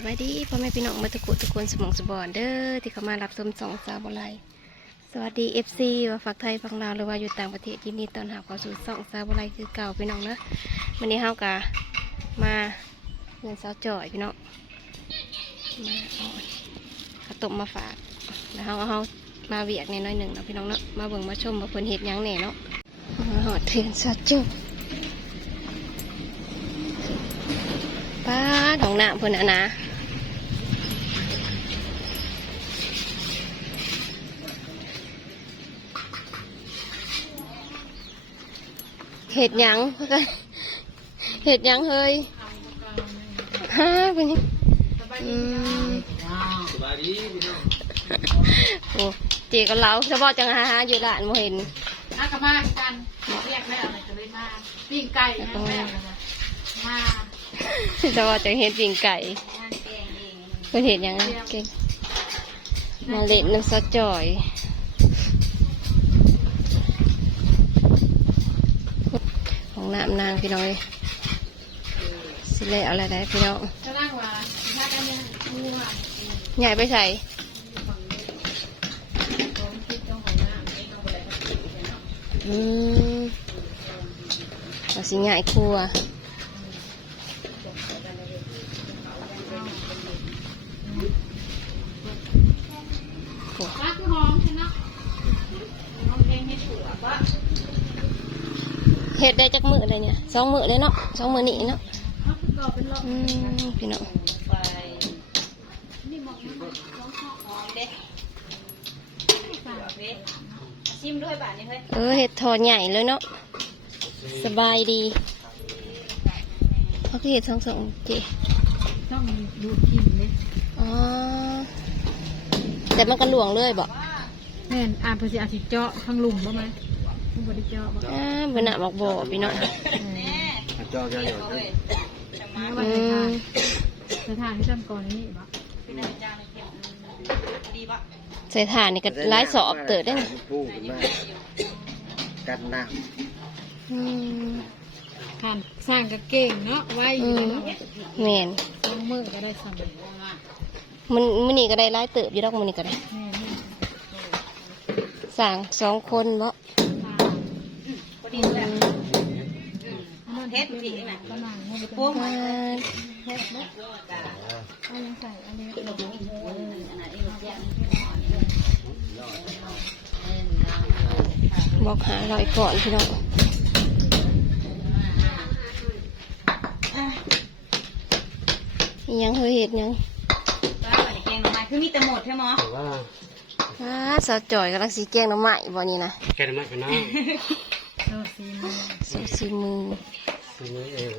สวัสดีพ่อแม่พี่น้องมาทุกคนทุกคนสมองสบอนเด้อที่เข้ามารับชมสองสาวบไลสวัสดีเอฟซีว่าฝักไทยฝักลาวหรือว่าอยู่ต่างประเทศยินดีตอนรับเข้าสู่สองสาวบไลคือเก่าพี่น้องนะวันนี้เฮากะมาเงินสาวจ่อยพี่น้องมาเอาข้าวต้มมาฝากแล้วเฮาเฮามาเวียกในน้อยหนึ่งเนาะพี่น้องเนาะมาเบิ่งมาชมว่าเพิ่นเฮ็ดยังแหน่เนาะมาหอดเทือนสาวจ่อยป้าของหน้ำเพิ่นน่ะนะ เห็ดหยังเพื่อนเห็ดหยังเฮ้ยฮ่าเป็นยังอืมสบายดีพี่น้องโอ้เจก็เล้าเฉพาะจังหาอยู่ด่านโมเห็นอากามากันเรียกแม่อะไรจะเลยมาปิ้งไก่นะแม่นะมาเฉพาะจังเห็ดปิ่งไก่งานแกงเองเพื่นเห็ดหยังเก่งมาเล่นน้ำซอสจ่อย ของ น้ำนางพี่น้อยสิเลอะไรได้พี่น้องจะนั่งว่าถ้ากันยังงูอะใหญ่ไปใส่อืมเอาสิง่ายครัว รักหอมใช่ไหมหอมเองให้ถูกว่า เห็ดได้จักมือเลยเนี่ยสองมือเลยเนาะสองมือนี่เนาะเขาคือก่อเป็นหลอกอืมพี่น้องไปนี่มองน้องหอมเด็กชิมด้วยบาทนี่เฮ้ยเออเห็ดทอใหญ่เลยเนาะสบายดีเขาคือเห็ดสองสองเจต้องดูดกินเลยอ๋อแต่มันก็หลวงเลยบอกแม่นอ่านภาษาอาทิเจาะข้างลุมบ้างไหมคุณ บริเจาะบ้างอ่าเบนหนาบอกบ่พี่น้องจอจอหยอดว่าอืจะทานมจะทานที่จำก่อนนี้ปะใส่ถ่านนี่ก็ไล่สอบเติร์ได้นะพูดมากกันน้อืมทานสร้างก็เก่งเนาะไว้อยู่เนาะแมนสองมือก็ได้สั่งแม่มันมันนี่ก็ได้ไล่เติบอยู่ดอกมันนี่ก็ได้นี่สั่งสองคนเนาะ เฮ็ดผีน่ะก็นั่งมือปุ๊บอ่าเอายังใส่อันนี้บอกหาลอยก่อนพี่น้องยังเฮยเห็ดยังคือมีแต่หมดใช่ไหมแต่ว่าอ้าสาวจ่อยกำลังสีแกงน้ำใหม่บ่นี่นะแค่ทำไมเป็นน้อ งเออสีมือสีมือตัวนี้เอง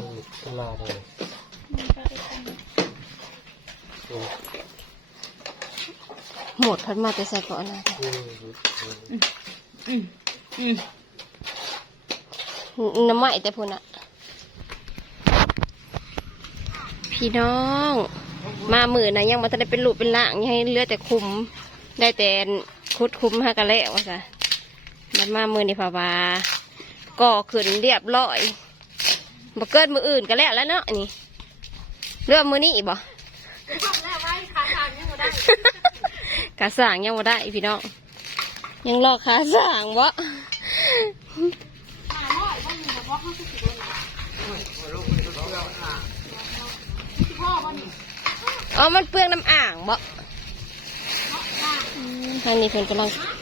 นมตลาดเลยหมดพัดมาแต่ใส่ก่อนนะอืมอืมน้ำใหม่แต่พุ่นอะพี่น้อง มามือนะยังมาทันได้เป็นลูกเป็นล่างยังให้เลือดแต่คุมได้แต่คุดคุมฮากะแล้วว่าซะ มันมามือนี่พาบาก่อขึ้นเรียบร้อยบ่เกิดมืออื่นก็แล้วแล้วเนาะนี่เรื่องมือนี้บ่ขาสร้างยังบ่ได้พี่น้องยังรอขาสร้างบ่อ๋อมันเปลืองน้ำอ่างบ่อืมทางนี้เพิ่นกำลังผ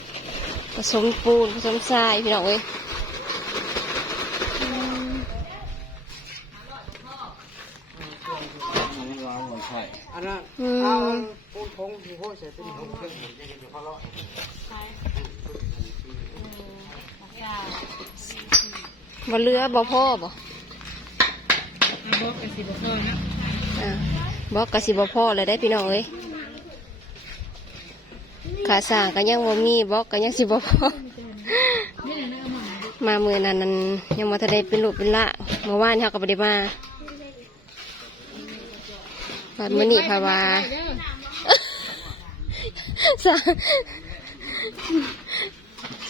สมปูนผสมทรายพี่น้องเอ้ยอันนั้นเอาปูนพงที่โคใส่เป็นพงเครื่องเหมือนจะอยู่ข้างล่างบ่เรือบ่พ่อบ่บอกกันสิบอกเลยนะอ่าบอกกะสิบ่พ่อเลยได้พี่น้องเอ้ย ขาสางก็ยังบ่มีบอกก็ยังสิบ่พอมามามือนั้นนั้นยังมาทะเลเป็นลูกเป็นละเมื่อวานเขาก็บ่ได้มาบัดมื้อนี้พาวาสาง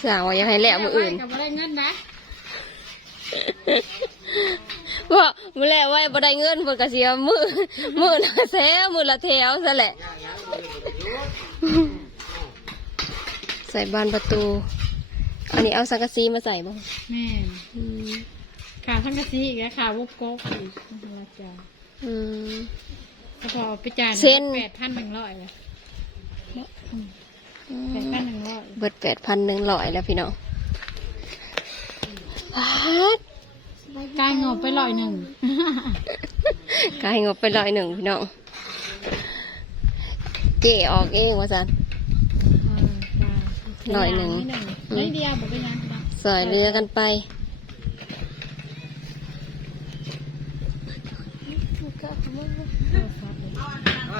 สางว่าอยากให้แล้วมืออื่นบอะไรเงินนะว่ามื้อแรกไว้บ่ได้เงินเพิ่นก็สิเอามือมือละแถวมือละแถวซะแหละ ใส่บานประตู อันนี้เอาสังกะสีมาใส่บ่แม่อืมขาทั้งกะทิอีกแล้วขาวุบกบอีกราคาอืม แล้วพอไปจ่ายเส้นแปดพันหนึ่งร้อยเลยแปดพันหนึ่งร้อยเบิดแปดพันหนึ่งร้อยแล้วพี่น้องพาด กายงบไปร้อยหนึ่งกายงบไปร้อยหนึ่งพี่น้อง เจ๊ออกเองว่าสัน ร้อยหนึ่งร้อยเดียวบอกไปยังนะสอยเรือกันไป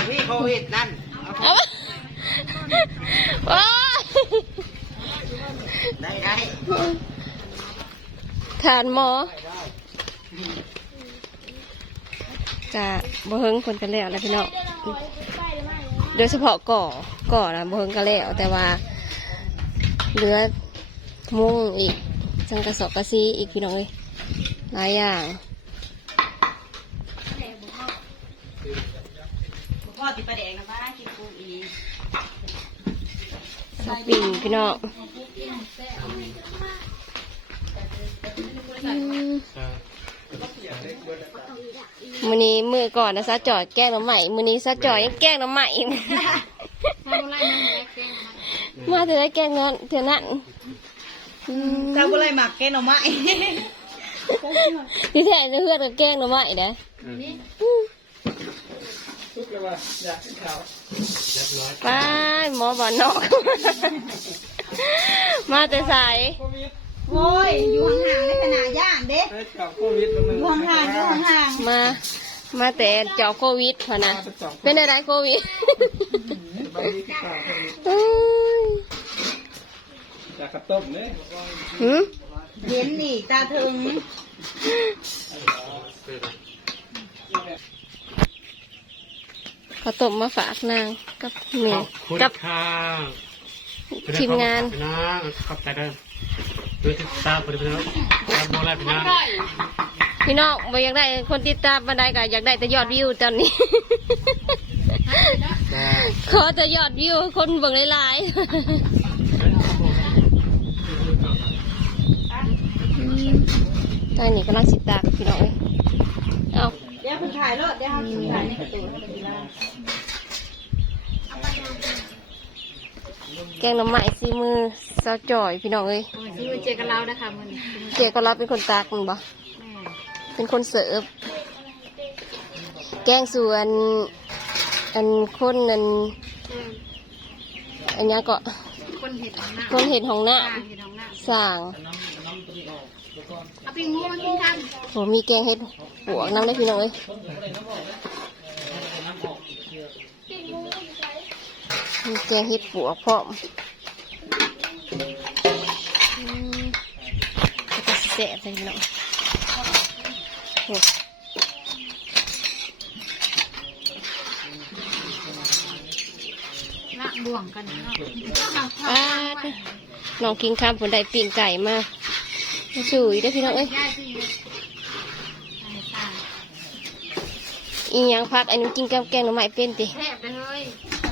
พี่โควิดนั่นเอาว้ายได้ได้ทานหมอจะบ่เฮิงคนกันแล้วแหละพี่น้องโดยเฉพาะก่อก่อนะบ่เฮิงกันแล้วแต่ว่า เหลือมุ้งอีกสังกะสอบกะซีอีกพี่น้องเอ้ยหลายอย่างพ่อติดประแดงนะบ้ากินปูอีกสปิงพี่น้องอืมมือนี้มือก่อนนะซะจอดแกล้งน้ำใหม่มือนี้ซะจอดยังแกล้งน้ำใหม่ อีกถ้าไล่นั่งแล้แกงมันมาเถอะได้แกล้งนอนเถอะนั่นอืมซาบุไรหมักแกงหน่อไม้ที่แท้จะเพื่อนกับแกล้งน้ำใหม่เด้อทุกเลยว่าอยากกินข้าวเรียบร้อยไปหมอบอนนอก มาแต่สายโควิดโอ้ยอยู่ห่างๆในขนาดย่างเด้ได้จับโควิดแล้วมันอยู่ห่างๆอยู่ห่างมา มาแต่เจาะโควิดพอนะเป็นอะไรโควิด บางทีก็ข้าวโควิดเอ้ยจากกระต้มเนี่ยหืมๆเห็นนี่ตาถึงข้าวต้มมาฝากนางกับเมย์กับค่ะทีมงาน พี่น้องขอบใจเด้อดูติดตามไปพี่น้องตามโมไลพี่น้องพี่น้องบ่อยากได้คนติดตามบันไดก็อยากได้แต่ยอดวิวตอนนี้ ขอแต่ยอดวิวคนเบิ่งหลายๆอืมตอนนี้กำลังสิตากพี่น้องเอ้ยเอาเดี๋ยวคุณถ่ายรถเดี๋ยวเขาคุณถ่ายในกระตุ้นดีละแกงหน้ำไม้ซีมือซาวจ่อยพี่น้องเอ้ยโอ้ยที่มาเจอกันแล้วนะคะมันเจ๊ก็รับเป็นคนตากมันบ่เป็นคนเสิร์ฟแกงส่วน อันคนอันอันนี้ก็คนเห็ดของหน้าคนเห็นของหน้าเห็ดของหน้าสั่งเอาปิ้งหมูมากินกันโหมีแกงเห็ดปวกน้ำได้พี่น้องเอ้ยมีแกงเห็ดปวกพร้อมอืมแล้วก็สิแสบใส่พี่น้องโห ละ บ่วงกันเนาะป้าดน้องกินข้ามผลได้ปีนไก่มาสวยได้อพี่น้องเอ้ยย่าสิใส่ตาอีหยังพักอันนี้กินกับแกงหน่อไม้เป็นติแทบไปเลย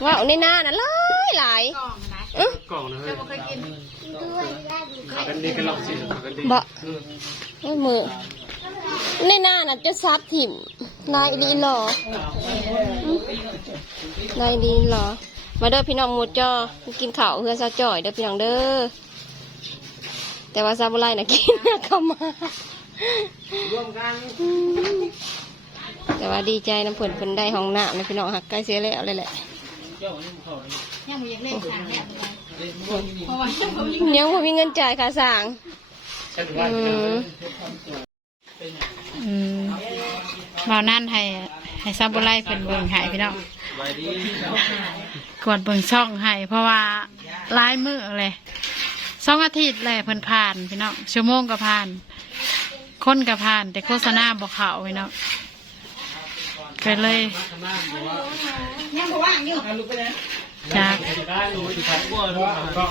ว้าวในหน้าน่ะหลายหลายกล่องนะเอ๊ะกล่องนะเฮ้เจ้ายบ่เคยกินกันดีกันหลอกสิกันดีบะโอ้ยมือในหน้าน่ะจะซัดถิ่มลายลีหรออืมลายลีหรอ มาเด้อพี่น้องหมูจอกินข้าวเพื่อซาจ่อยเด้อพี่น้องเด้อแต่ว่าซาบุไรน่ะกินเข้ามารวมกัน แต่ว่าดีใจน้ำผลผลได้ห้องน้ำนะพี่น้องหักใกล้เสียแล้วเลยแหละยังบ่ยากเล่นสามแบบเลยเพราะว่ายังบ่มียังพอมีเงินจ่ายค่าสร้างฉันว่าอืมานั่นให้ให้ซาบุไลเพิ่นเบิ่งให้พี่น้อง ไปดีกดเบิ่งช่องให้เพราะว่าหลายมื้อเลยสองอาทิตย์เลยเพิ่นผ่านพี่น้องชั่วโมงก็ผ่าน คนก็ผ่าน แต่โฆษณาบ่เข้าพี่น้องก็เลยยังบ่ว่างอยู่จากได้รู้ที่ใช้บัวรู้กล้อง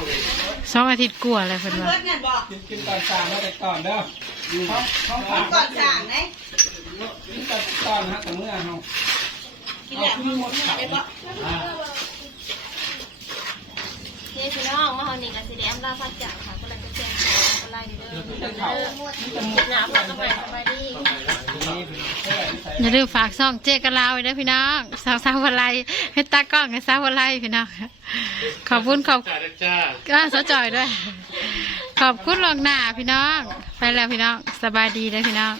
สองอาทิตย์กว่าเลยเพิ่นว่าเบิดเงินบอกกินกินก่อนสามแล้วแต่ก่อนเด้อกินก่อนสั่งไหนจะตอนนะแต่เมื่อเฮาที่แหลมมีหมดได้ปะอ่า นี่พี่น้องมาหอนี่กับสีแดงลาพัดจ่าค่ะก็เลยจะเชียงโซอะไรเด้อมีแต่เขาหนาพักกันใหม่สบายดีอย่าลืมฝากซ่องเจ๊กะลาวไว้ด้วยพี่น้องสาวสาวอะไรให้ตากล้องให้สาวอะไรพี่น้องขอบคุณขอบจ้าจ้าก็สจอยด้วย ขอบคุณลวงหน้าพี่น้อง ไปแล้วพี่น้องสบายดีเลยพี่น้อง